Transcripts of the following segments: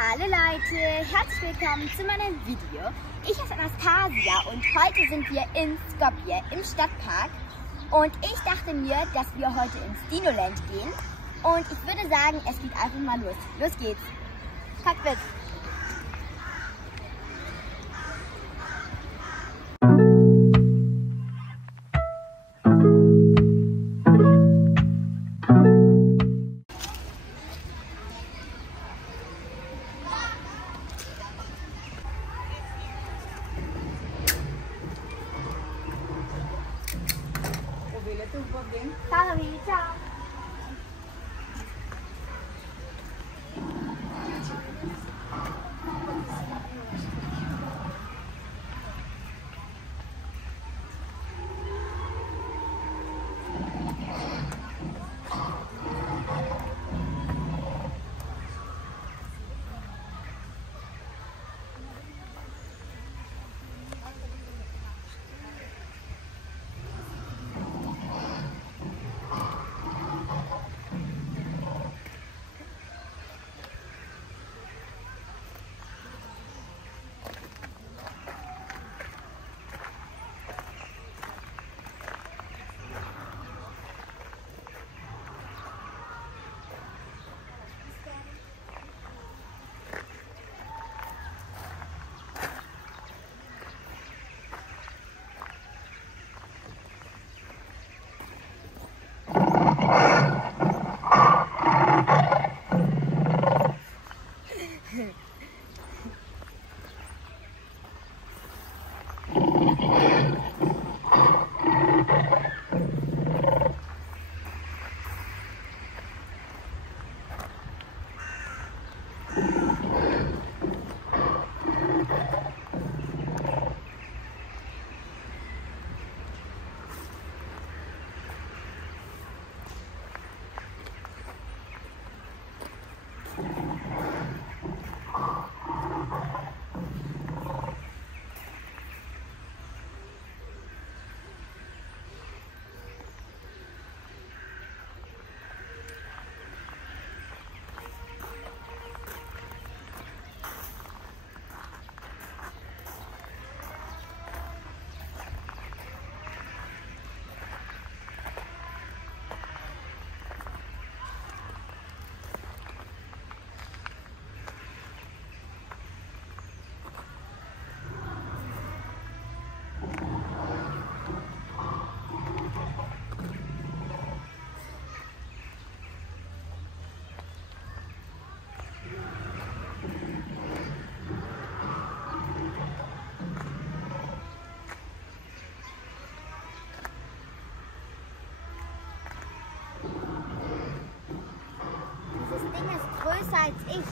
Hallo Leute, herzlich willkommen zu meinem Video. Ich heiße Anastasia und heute sind wir in Skopje im Stadtpark. Und ich dachte mir, dass wir heute ins Dinoland gehen. Und ich würde sagen, es geht einfach mal los. Los geht's. Kommt mit! Ciao, Amici, ciao. Das Ding ist größer als ich.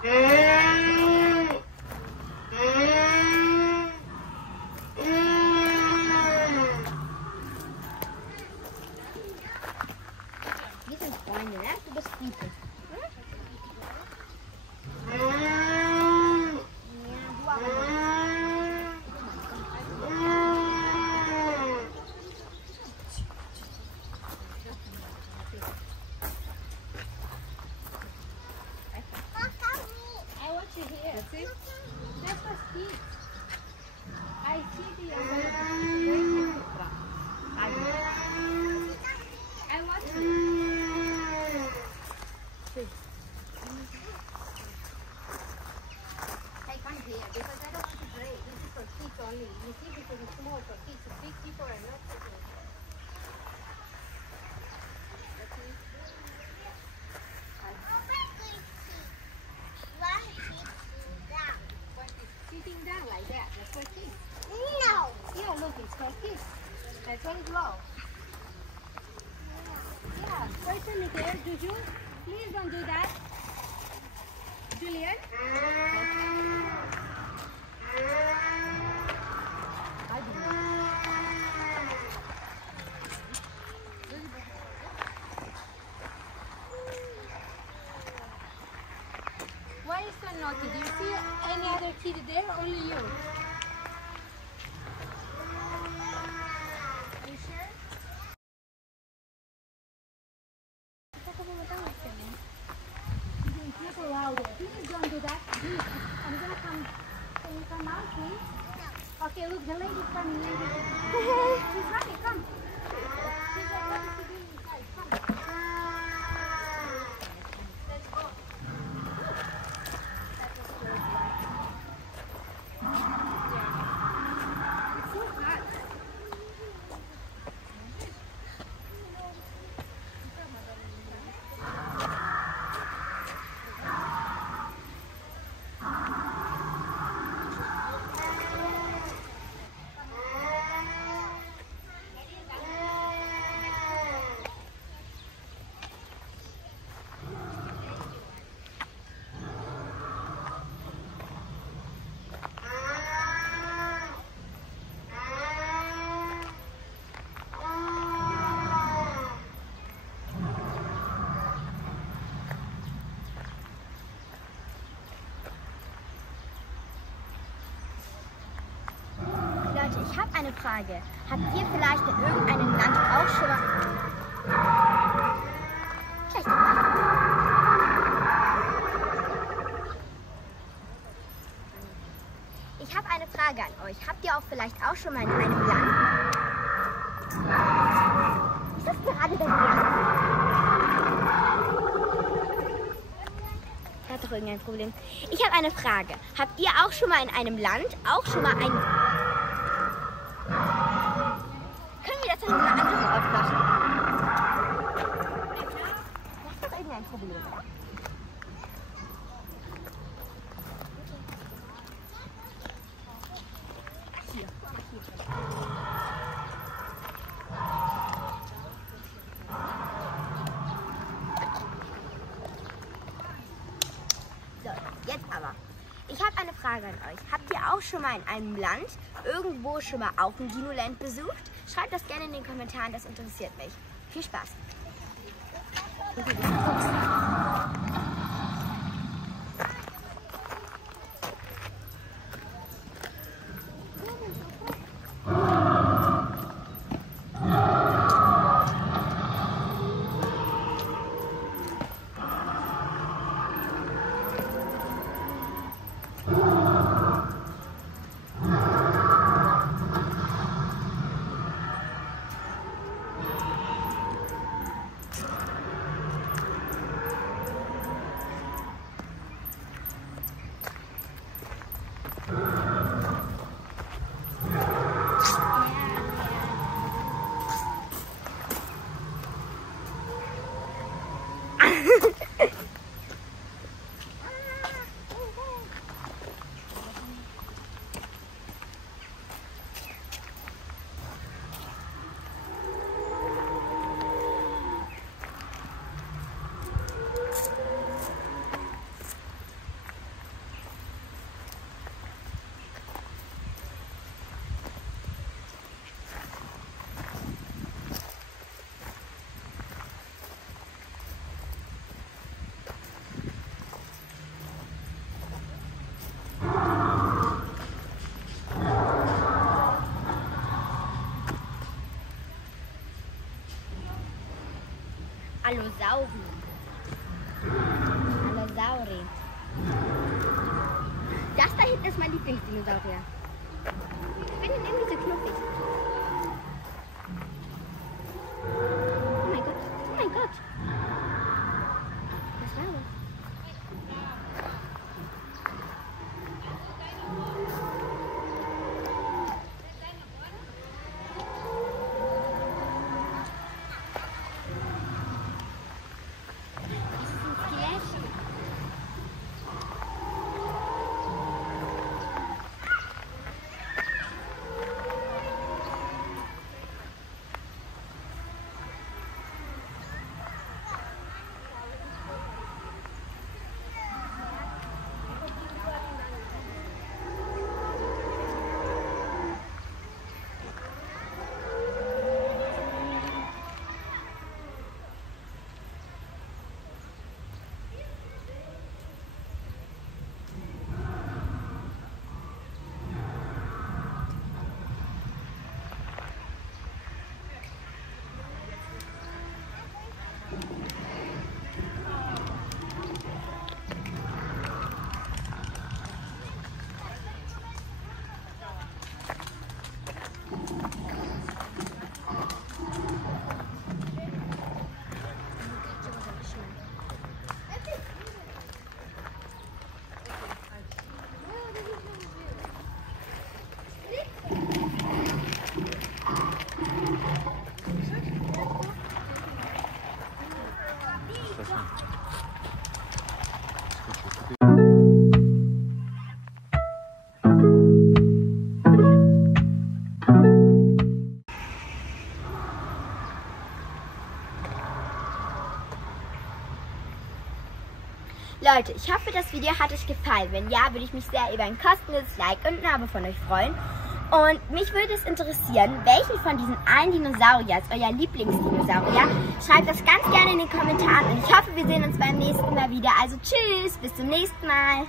Wir sind Freunde, ne? Du bist friedlich. Sitting down like that, that's for kids. No! Yeah, look, it's for kids. That's very low. Yeah, person is there, Juju. Please don't do that. Julian? I do not. Why is so naughty? Do you see any other kid there or only you? Are you sure? It's not allowed there. Please don't do that. Please. I'm gonna come. Can you come out, please? No. Okay, look, the lady's coming. She's happy. Come. She's like, what is she doing inside? Come. Let's go. It's so hot. Leute, ich habe eine Frage. Habt ihr vielleicht in irgendeinem Land auch schon mal... Gleich nochmal. Ich habe eine Frage an euch. Habt ihr auch vielleicht auch schon mal in einem Land... Ist das gerade dein Ernst? Hat doch irgendein Problem. Ich habe eine Frage. Habt ihr auch schon mal in einem Land auch schon mal ein... Können wir das an einem anderen Ort machen? Das ist doch irgendein Problem, oder? Hier. So, jetzt aber. Ich habe eine Frage an euch. Habt ihr auch schon mal in einem Land irgendwo schon mal auch ein Dinoland besucht? Schreibt das gerne in den Kommentaren, das interessiert mich. Viel Spaß! Allosauri. Allosauri. Das da hinten ist mein Lieblingsdinosaurier. Ich finde ihn irgendwie so knuffig. Oh mein Gott. Oh mein Gott. Was war das? Leute, ich hoffe, das Video hat euch gefallen. Wenn ja, würde ich mich sehr über ein kostenloses Like und ein Abo von euch freuen. Und mich würde es interessieren, welchen von diesen einen Dinosaurier ist euer Lieblingsdinosaurier? Schreibt das ganz gerne in den Kommentaren und ich hoffe, wir sehen uns beim nächsten Mal wieder. Also tschüss, bis zum nächsten Mal.